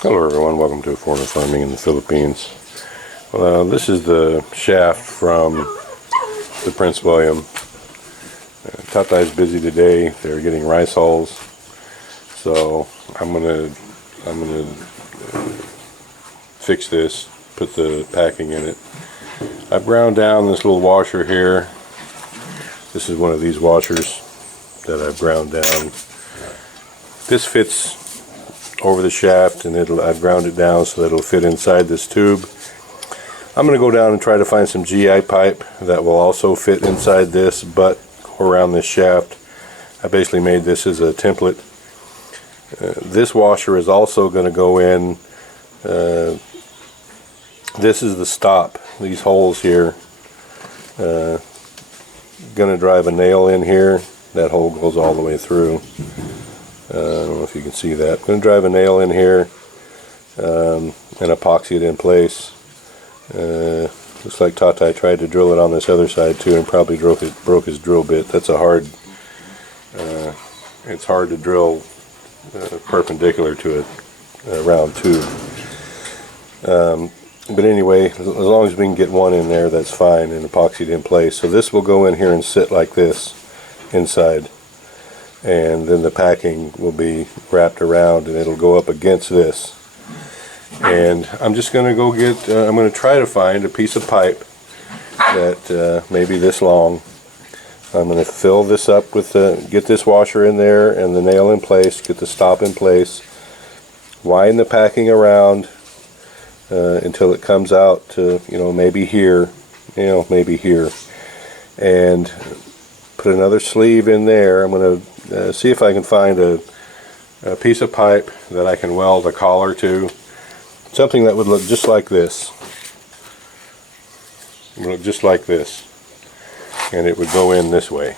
Hello everyone, welcome to Foreigner Farming in the Philippines. Well, this is the shaft from the Prince William. Tatay's busy today. They're getting rice hulls, so I'm gonna fix this, put the packing in it. I've ground down this little washer here. This is one of these washers that I've ground down. This fits over the shaft, and I've ground it down so that it'll fit inside this tube. I'm going to go down and try to find some GI pipe that will also fit inside this, but around this shaft. I basically made this as a template. This washer is also going to go in. This is the stop. These holes here. Going to drive a nail in here. That hole goes all the way through. I don't know if you can see that. I'm going to drive a nail in here and epoxy it in place. Looks like Tatay tried to drill it on this other side too and probably broke his drill bit. That's it's hard to drill perpendicular to a round tube. But anyway, as long as we can get one in there, that's fine, and epoxied in place. So this will go in here and sit like this inside. And then the packing will be wrapped around and it'll go up against this. And I'm just going to go get, I'm going to try to find a piece of pipe that maybe this long. I'm going to fill this up with get this washer in there and the nail in place, get the stop in place, wind the packing around until it comes out to, maybe here, maybe here. And put another sleeve in there. I'm going to see if I can find a piece of pipe that I can weld a collar to. Something that would look just like this. Look just like this. And it would go in this way.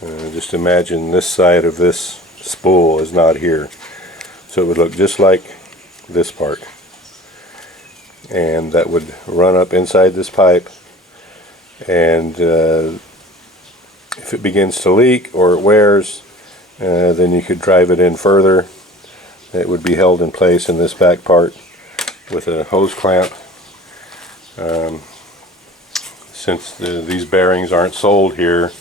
Just imagine this side of this spool is not here. So it would look just like this part. And that would run up inside this pipe. And if it begins to leak or it wears, then you could drive it in further. It would be held in place in this back part with a hose clamp. Since these bearings aren't sold here,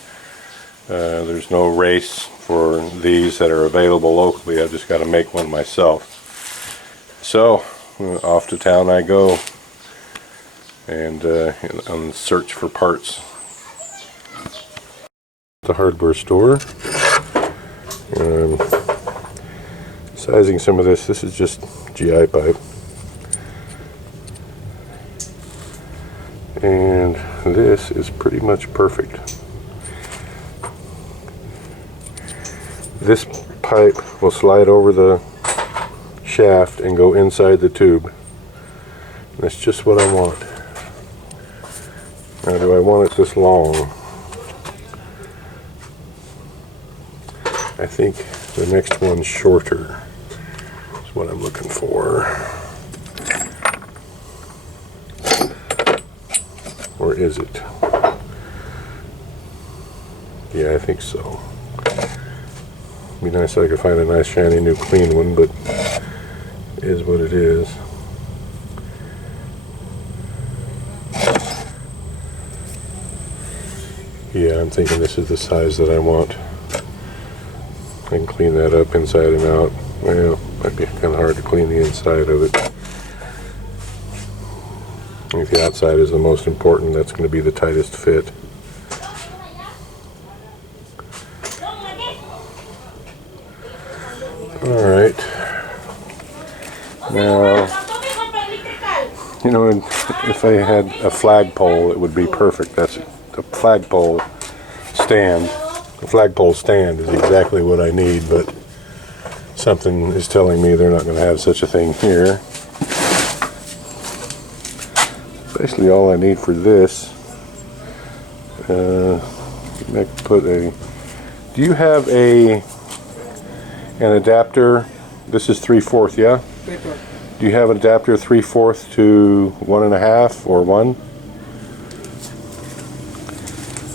there's no race for these that are available locally. I've just got to make one myself. So off to town I go, and on search for parts. The hardware store. Sizing some of this is just GI pipe, and this is pretty much perfect. This pipe will slide over the shaft and go inside the tube. That's just what I want. Now, do I want it this long? I think the next one's shorter is what I'm looking for. Or is it? Yeah, I think so. It'd be nice if I could find a nice shiny new clean one, but it is what it is. Yeah, I'm thinking this is the size that I want. I can clean that up inside and out. Well, might be kind of hard to clean the inside of it. If the outside is the most important, that's going to be the tightest fit. Alright. Now, if I had a flagpole, it would be perfect. That's a flagpole stand. The flagpole stand is exactly what I need, but something is telling me they're not going to have such a thing here. Basically all I need for this, I can put a, do you have an adapter? This is 3/4, yeah? 3/4. Do you have an adapter 3/4 to 1.5 or 1?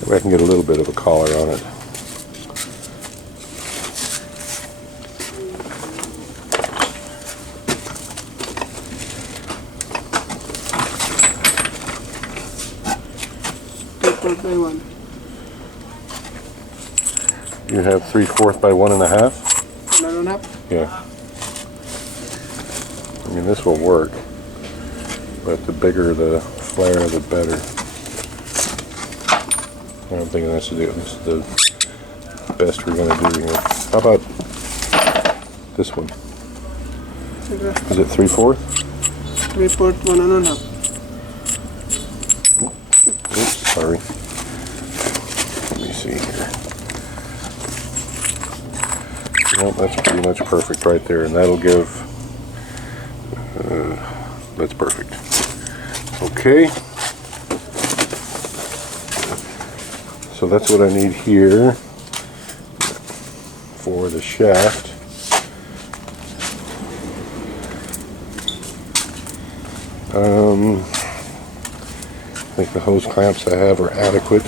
Maybe I can get a little bit of a collar on it. You have 3/4 by 1.5. 1.5. Yeah. I mean, this will work, but the bigger the flare, the better. I don't think that's this is the best we're gonna do here. How about this one? Is it 3/4? 3/4, 1.5. Oops, sorry. Let me see here. Well, that's pretty much perfect right there, and that'll give. That's perfect. Okay. So that's what I need here for the shaft. I think the hose clamps I have are adequate.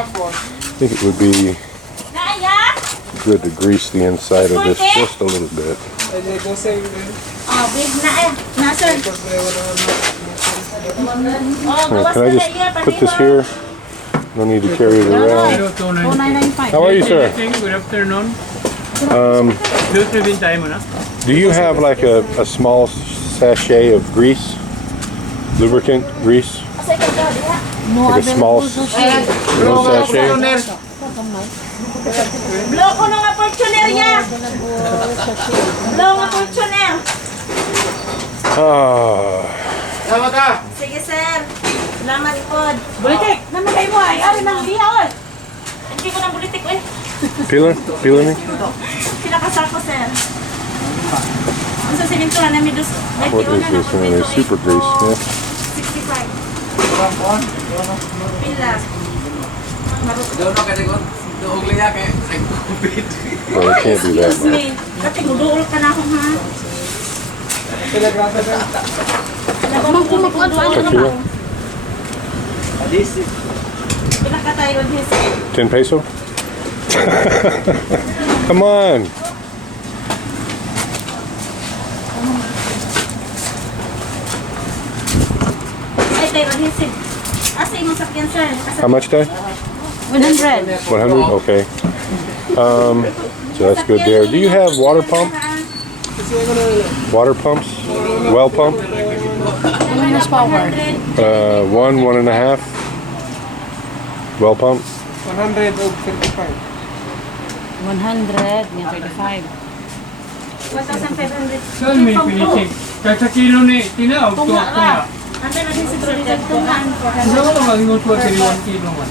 I think it would be good to grease the inside of this just a little bit. Can I just put this here? No need to carry it around. 295. How are you, sir? Good afternoon. Do you have like a small sachet of grease? Lubricant grease? Like a small sachet? Blow ko nung Fortuner ya. Blow nga Fortuner. Sige sir. Salamat po. Bulitik, naman kayo mo ay. Ari nang diha. Hindi ko nang bulitik eh. Peeler? Peeler me? Pinakasako sir. Ang sa simintuhan namin dos. What is this? Super grease, yeah. 65. Pila. Well, it can't be that Excuse much. me. Kasi guduol ka na ako ha. Tequila? Pinakatayo din 10 peso? Come on! Ay, tayo adhesive. Asa imong sakyan sir? How much, Ty? 100. 100? Okay. So that's good there. Do you have water pump? Water pumps? Well pump? Minus power. 1.5. Well pump? 135. 100, 35. 1,500. Saan may pinitik? Kakakilo ni tinaw. Tunga ka. Ando na din sa tungaan. Ano ko lang ang ingot ko 1 kilo man?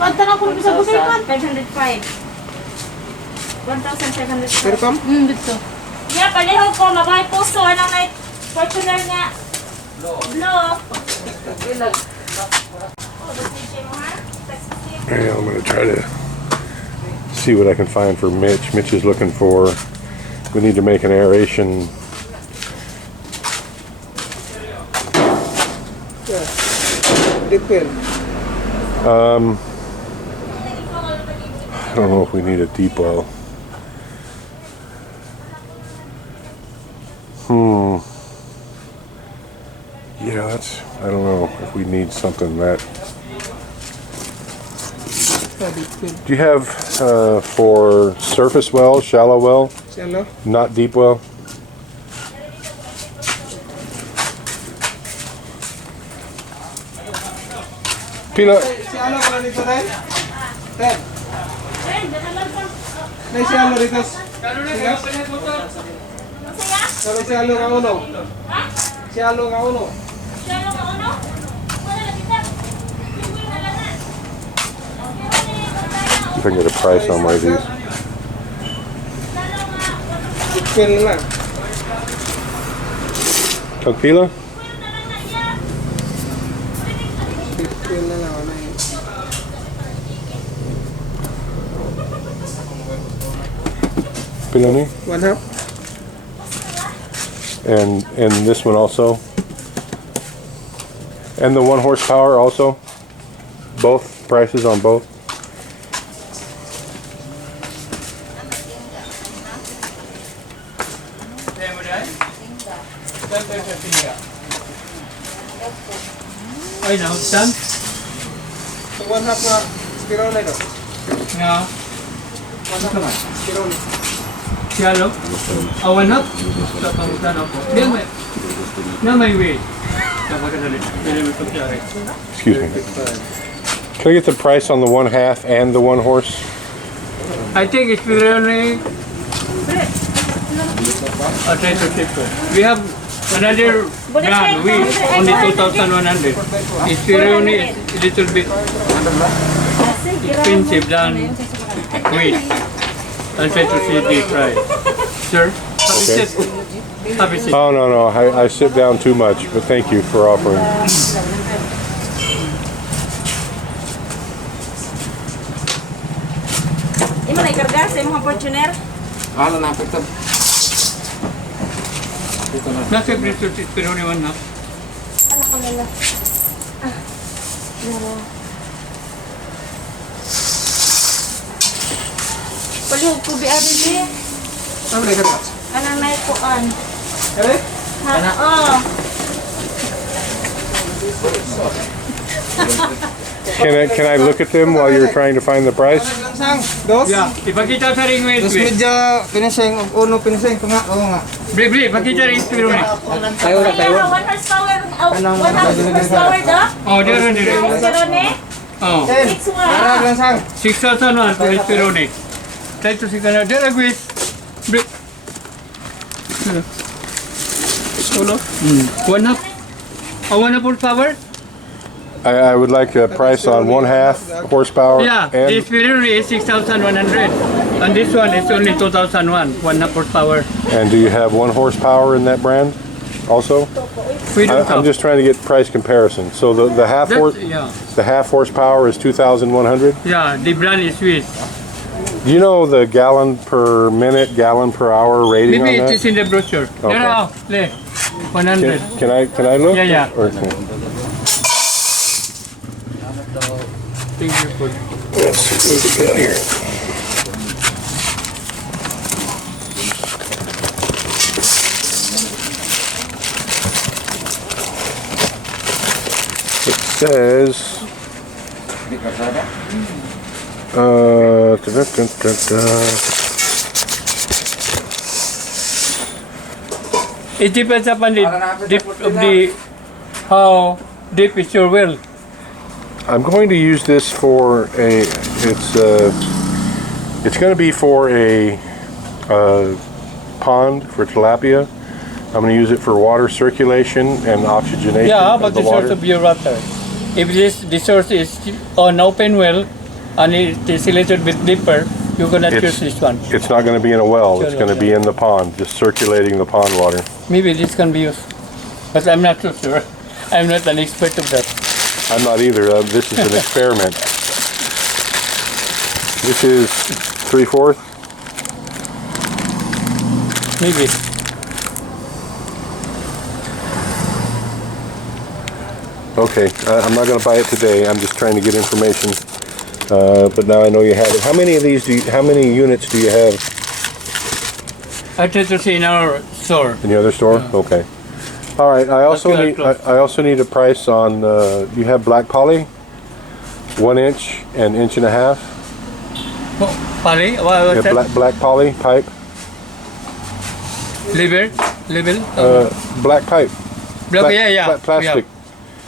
Pagta na ko sa busipan. 505. 1,505. Per pump? Dito. Yeah, paliho ko. Mabay puso. Anong night? Fortuner nga. Blow. Yeah, I'm gonna try to see what I can find for Mitch. Mitch is looking for. We need to make an aeration. Depend. I don't know if we need a deep well. Yeah, I don't know if we need something that. Do you have for surface well, shallow well, Shallow? not deep well? Pila. Shallow ka na dito, Ted? Ted? May shallow dito. Sigas? Sabi shallow ka uno. Shallow ka uno. If I can get a price on one of these. Depend lang. Tequila? Depend na lang. Ano yun? Pilani? 1/2? And this one also? And the 1 horsepower also? Both prices on both? Ay, now, done. So 1/2 na spirone do. Yeah. 1/2 na spirone. Shallow. Awan up. Tapamutan ako. Diyan may. Na may way. Excuse me. Can I get the price on the 1/2 and the 1 horse? I think it's really. I'll try to take it. We have another brand. We only 2,100. It's really a little bit expensive than wait. I'll try to see the price. Sir, Okay. have a seat. Oh, no. I sit down too much, but thank you for offering. Di mo naikarga sa imong Fortuner? Ano na pito? Nasa Bristol pero ni one half. Ano ka nila? Palihog ko biari di. Ano na ka? Anang naikuan. Ere? Ha? Oh. Can I look at them while you're trying to find the price? Langsang. Dos. Yeah, ipakita sa ring Dos wait. medya pinising uno pinising nga. Oo nga. Bri, pakita ring pero ni. Tayo na tayo. Kaya 1 horsepower. 1 horsepower do? Oh, dire dire. Spirone? Oh, 6 Ara one. langsang. 6,001 for pero ni. Try to see kana dire wait. Bri. Solo. One half. One half horsepower? I would like a price on 1/2 horsepower Yeah, this and Ferrari is 6,100. And this one is only 2,001, 1 half horsepower. do you have 1 horsepower in that brand also? We don't I'm have. just trying to get price comparison. So the half Yeah, the half horsepower is 2,100. yeah, the brand is Swiss. Do you know the gallon per minute, gallon per hour rating Maybe on it that? is in the brochure. Okay. No, le, 100. Can I look? Yeah, yeah. Or- Thank you for Let's see what we got here. It says. It depends upon the depth of the how deep is your well. I'm going to use this for a. It's going to be for a pond for tilapia. I'm going to use it for water circulation and oxygenation Yeah, of but the the source water. of your water. If the source is an open well and it is a little bit deeper, you're gonna It's- choose this one. It's not going to be in a well. It's Sure, going to be in the pond, just circulating the pond water. Maybe this can be used, but I'm not so sure. I'm not an expert of that. I'm not either. This is an experiment. This is 3/4. Maybe. Okay, I'm not going to buy it today. I'm just trying to get information. But now I know you have it. How many of these how many units do you have I try to see in our store. in the other store? Okay. All right. I also Okay, need close. I also need a price on. You have black poly, 1 inch and 1.5 inches. Oh, Pali, what was that? Black poly pipe. Level? Black pipe. Black, yeah. Plastic.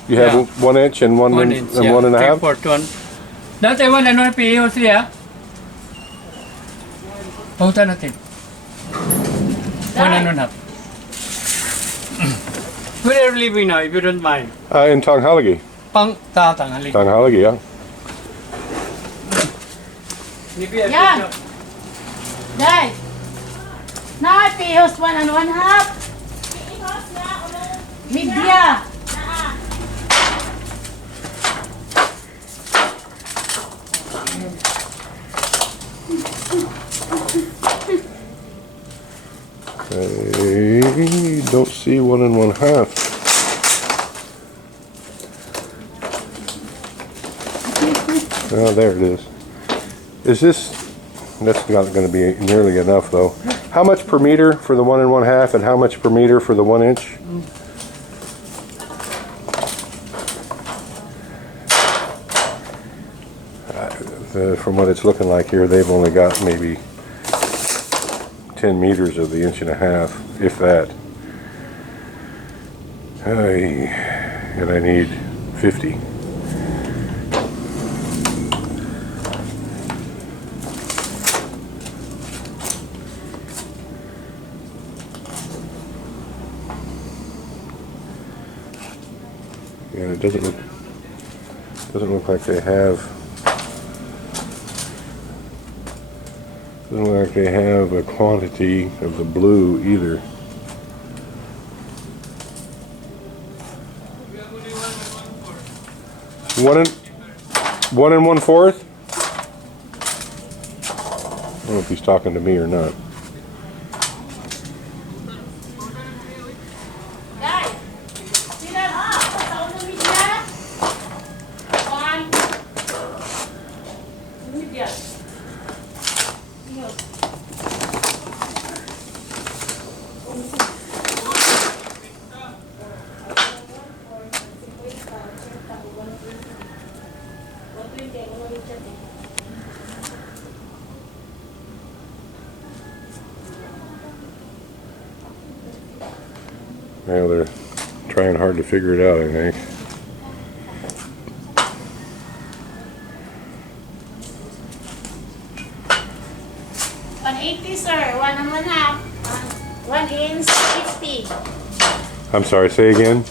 You have Yeah. 1 inch and 1 1 and, inch, and yeah. 1.5. 3/4 one. Dati one, ano na PEO siya? Pahutan natin. 1.5. Where are you living now, if you don't mind? In Tonghalagi. Pang tatanghali. Tonghalagi, yeah. Yan. Dai. Na pihos 1 1/2. Media. I don't see 1 1/2. Oh, there it is. Is this? That's not going to be nearly enough, though. How much per meter for the 1 1/2, and how much per meter for the 1 inch? From what it's looking like here, they've only got maybe 10 meters of the 1.5 inches, if that. And I need 50. And it doesn't look like they have. Doesn't look like they have a quantity of the blue either. One and 1/4? I don't know if he's talking to me or not. Guys, see that up? Sa unang media? One. Media. Well, they're trying hard to figure it out, I think. $180, sir. 1.5. 1 inch, 50. I'm sorry, say again?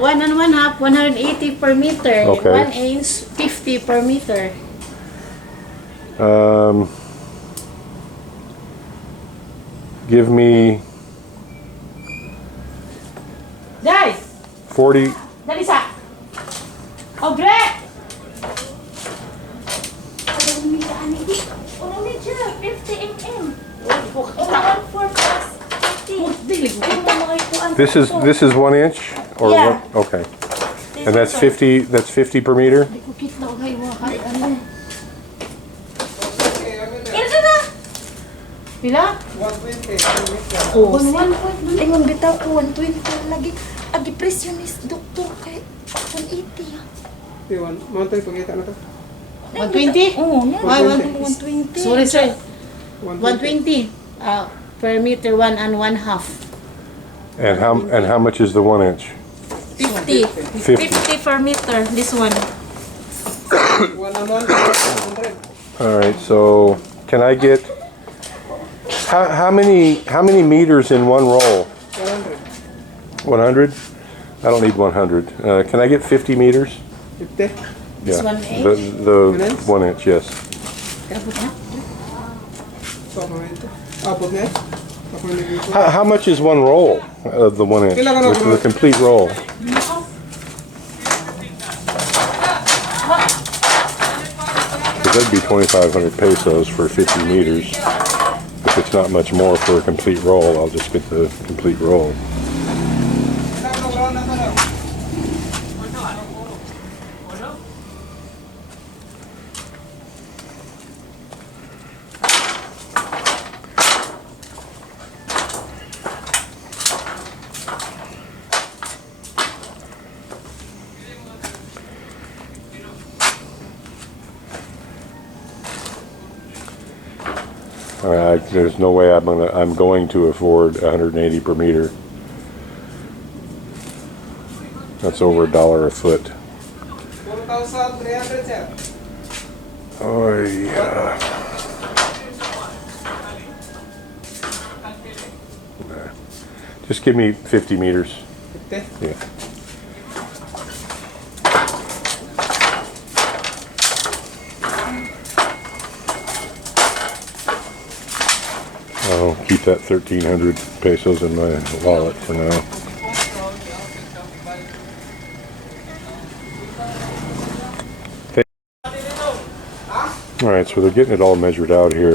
1.5, 180 per meter. Okay. 1 inch, 50 per meter. Give me Guys, 40. dali sa. Oh, Brett! Unang media, 50 mm. 1/4 plus 50. This is 1 inch? Or Yeah. what? Okay. And that's 50, that's 50 per meter? Ito na! Pila? 120. Oh, Ingon bitaw ko 120 lagi. Agi presyo ni doktor kay 180. Mountain pagkita na to. 120? Oo, na. Why 120. Sorry, sir. 120. 120 per meter, 1.5. And how much is the 1 inch? 50. 50. 50 per meter, this one. 100. All right, so can I get how many meters in one roll? 100? 100. I don't need 100. Can I get 50 meters? 50. This Yeah. one inch? The 1 inch? 1 inch, yes. So, momento. Abot na. Ako nag-ito. How much is one roll of the 1 inch? The complete roll. Because that'd be 2,500 pesos for 50 meters. If it's not much more for a complete roll, I'll just get the complete roll. There's no way I'm going to afford 180 per meter. That's over $1 a foot. 4,300, sir. Oh yeah. Nah. Just give me 50 meters. 50. Yeah. I'll keep that 1,300 pesos in my wallet for now. Alright, so they're getting it all measured out here.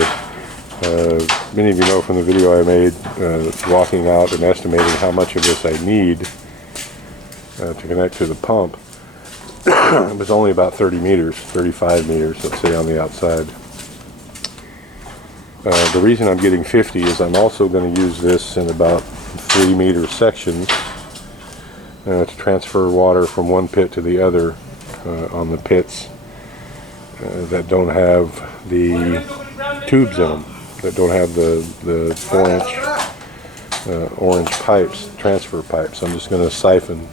Many of you know from the video I made walking out and estimating how much of this I need to connect to the pump. It was only about 30 meters, 35 meters, let's say, on the outside. The reason I'm getting 50 is I'm also going to use this in about 3-meter sections to transfer water from one pit to the other on the pits. that don't have the tubes in them, that don't have the 4-inch orange pipes, transfer pipes. I'm just going to siphon.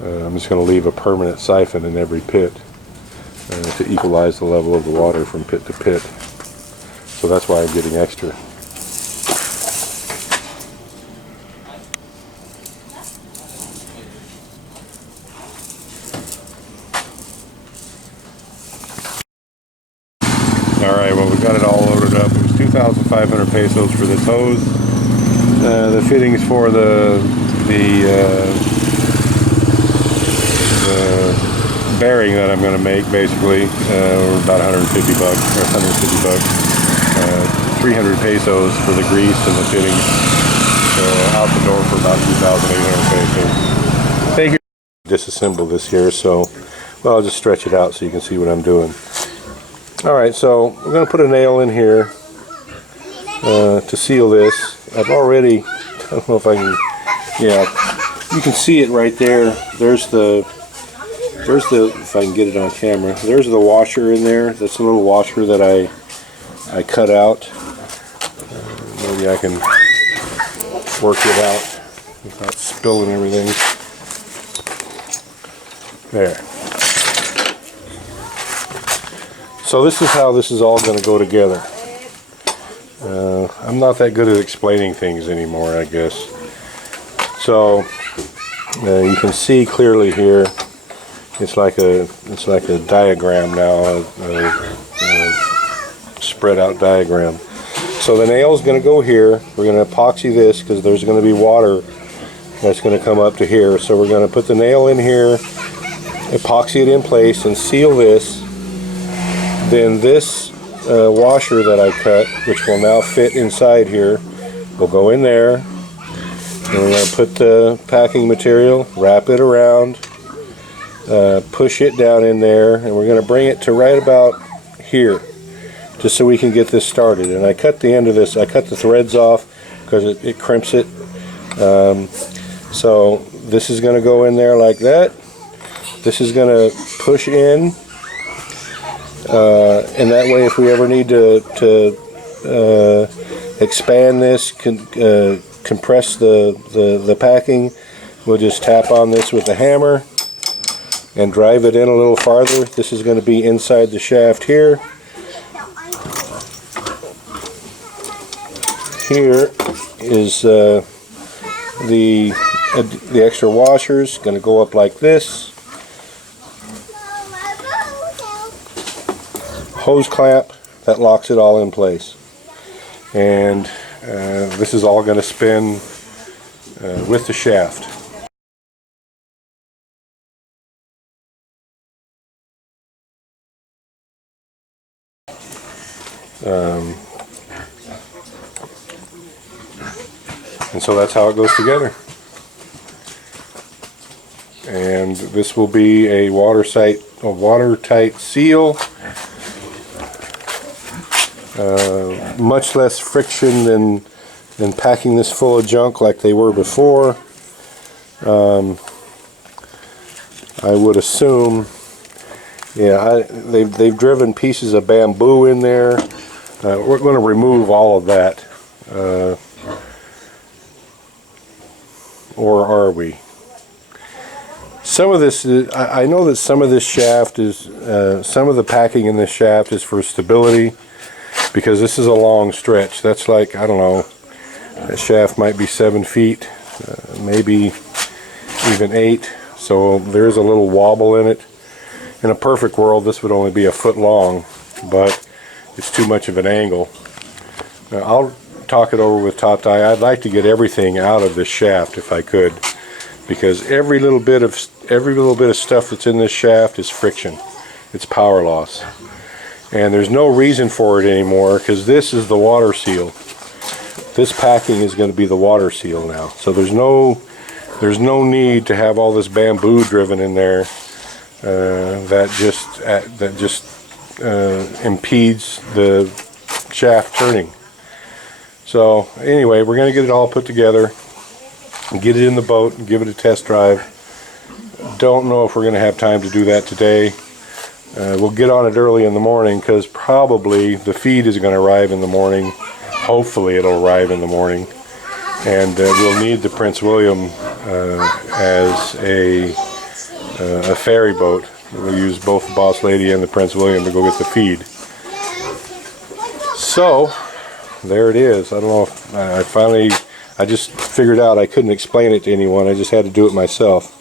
I'm just going to leave a permanent siphon in every pit to equalize the level of the water from pit to pit. So that's why I'm getting extra. Alright, well, we got it all loaded up. It was 2,500 pesos for this hose. The fittings for the bearing that I'm going to make, basically, were about 150 bucks, or 150 bucks. 300 pesos for the grease and the fittings. Out the door for about 2,800 pesos. Thank you. Disassemble this here, so, well, I'll just stretch it out so you can see what I'm doing. Alright, so we're going to put a nail in here to seal this. I've already, I don't know if I can, yeah, you can see it right there. There's the, if I can get it on camera, there's the washer in there. That's a little washer that I cut out. Maybe I can work it out without spilling everything. There. So this is how this is all going to go together. I'm not that good at explaining things anymore, I guess. So you can see clearly here. It's like a diagram now, a spread out diagram. So the nail is going to go here. We're going to epoxy this because there's going to be water that's going to come up to here. So we're going to put the nail in here, epoxy it in place, and seal this. Then this washer that I cut, which will now fit inside here, will go in there. And we're going to put the packing material, wrap it around, push it down in there, and we're going to bring it to right about here, just so we can get this started. And I cut the end of this, I cut the threads off because it crimps it. So this is going to go in there like that. This is going to push in. And that way, if we ever need to expand this, compress the packing, we'll just tap on this with a hammer and drive it in a little farther. This is going to be inside the shaft here. Here is the extra washers, going to go up like this. Hose clamp that locks it all in place, and this is all going to spin with the shaft. And so that's how it goes together. And this will be a watertight seal. Much less friction than packing this full of junk like they were before. I would assume, yeah, they've driven pieces of bamboo in there. We're going to remove all of that, or are we? Some of this, I know that some of this shaft is, some of the packing in this shaft is for stability. Because this is a long stretch. That's like, I don't know, that shaft might be 7 feet, maybe even 8. So there's a little wobble in it. In a perfect world, this would only be a foot long, but it's too much of an angle. I'll talk it over with Tatay. I'd like to get everything out of this shaft if I could, because every little bit of stuff that's in this shaft is friction. It's power loss. And there's no reason for it anymore because this is the water seal. This packing is going to be the water seal now. So there's no need to have all this bamboo driven in there that just impedes the shaft turning. So anyway, we're going to get it all put together and get it in the boat and give it a test drive. Don't know if we're going to have time to do that today. we'll get on it early in the morning because probably the feed is going to arrive in the morning. Hopefully it'll arrive in the morning. And we'll need the Prince William as a ferry boat. We'll use both the Boss Lady and the Prince William to go get the feed. So, there it is. I don't know if I just figured out I couldn't explain it to anyone. I just had to do it myself.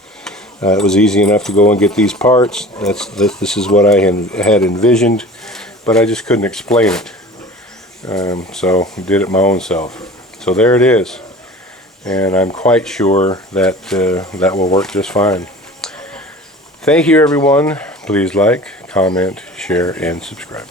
It was easy enough to go and get these parts. This is what I had envisioned, but I just couldn't explain it. So I did it my own self. So there it is. And I'm quite sure that that will work just fine. Thank you, everyone. Please like, comment, share, and subscribe.